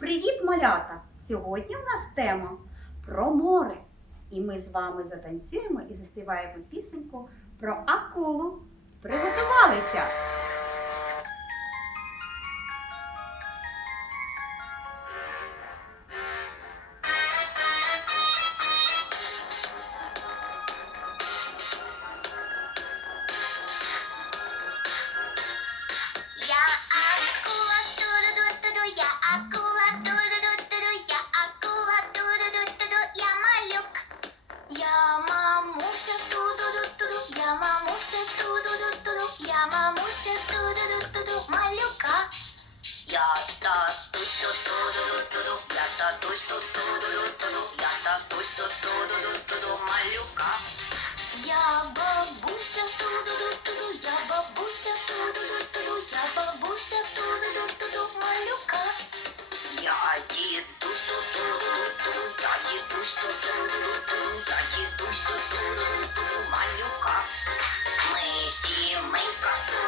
Привіт, малята! Сьогодні в нас тема про море. І ми з вами затанцюємо і заспіваємо пісеньку про акулу. Приготувалися! Мамуся, ту-ду-ду-ду-ду, я мамуся, ту-ду-ду-ду-ду, малюка. Я татусь, ту-ду-ду-ду-ду, я татусь, ту-ду-ду-ду-ду, я татусь, ту-ду-ду-ду-ду, малюка. Я бабуся ту-ду-ду-ду-ду, я бабуся ту-ду-ду-ду-ду, я бабуся ту-ду-ду-ду-ду, малюка. Я дідусь ту-ду-ду-ду-ду, я дідусь ту-ду-ду-ду-ду, я дідусь ту-ду-ду-ду-ду, Go, go.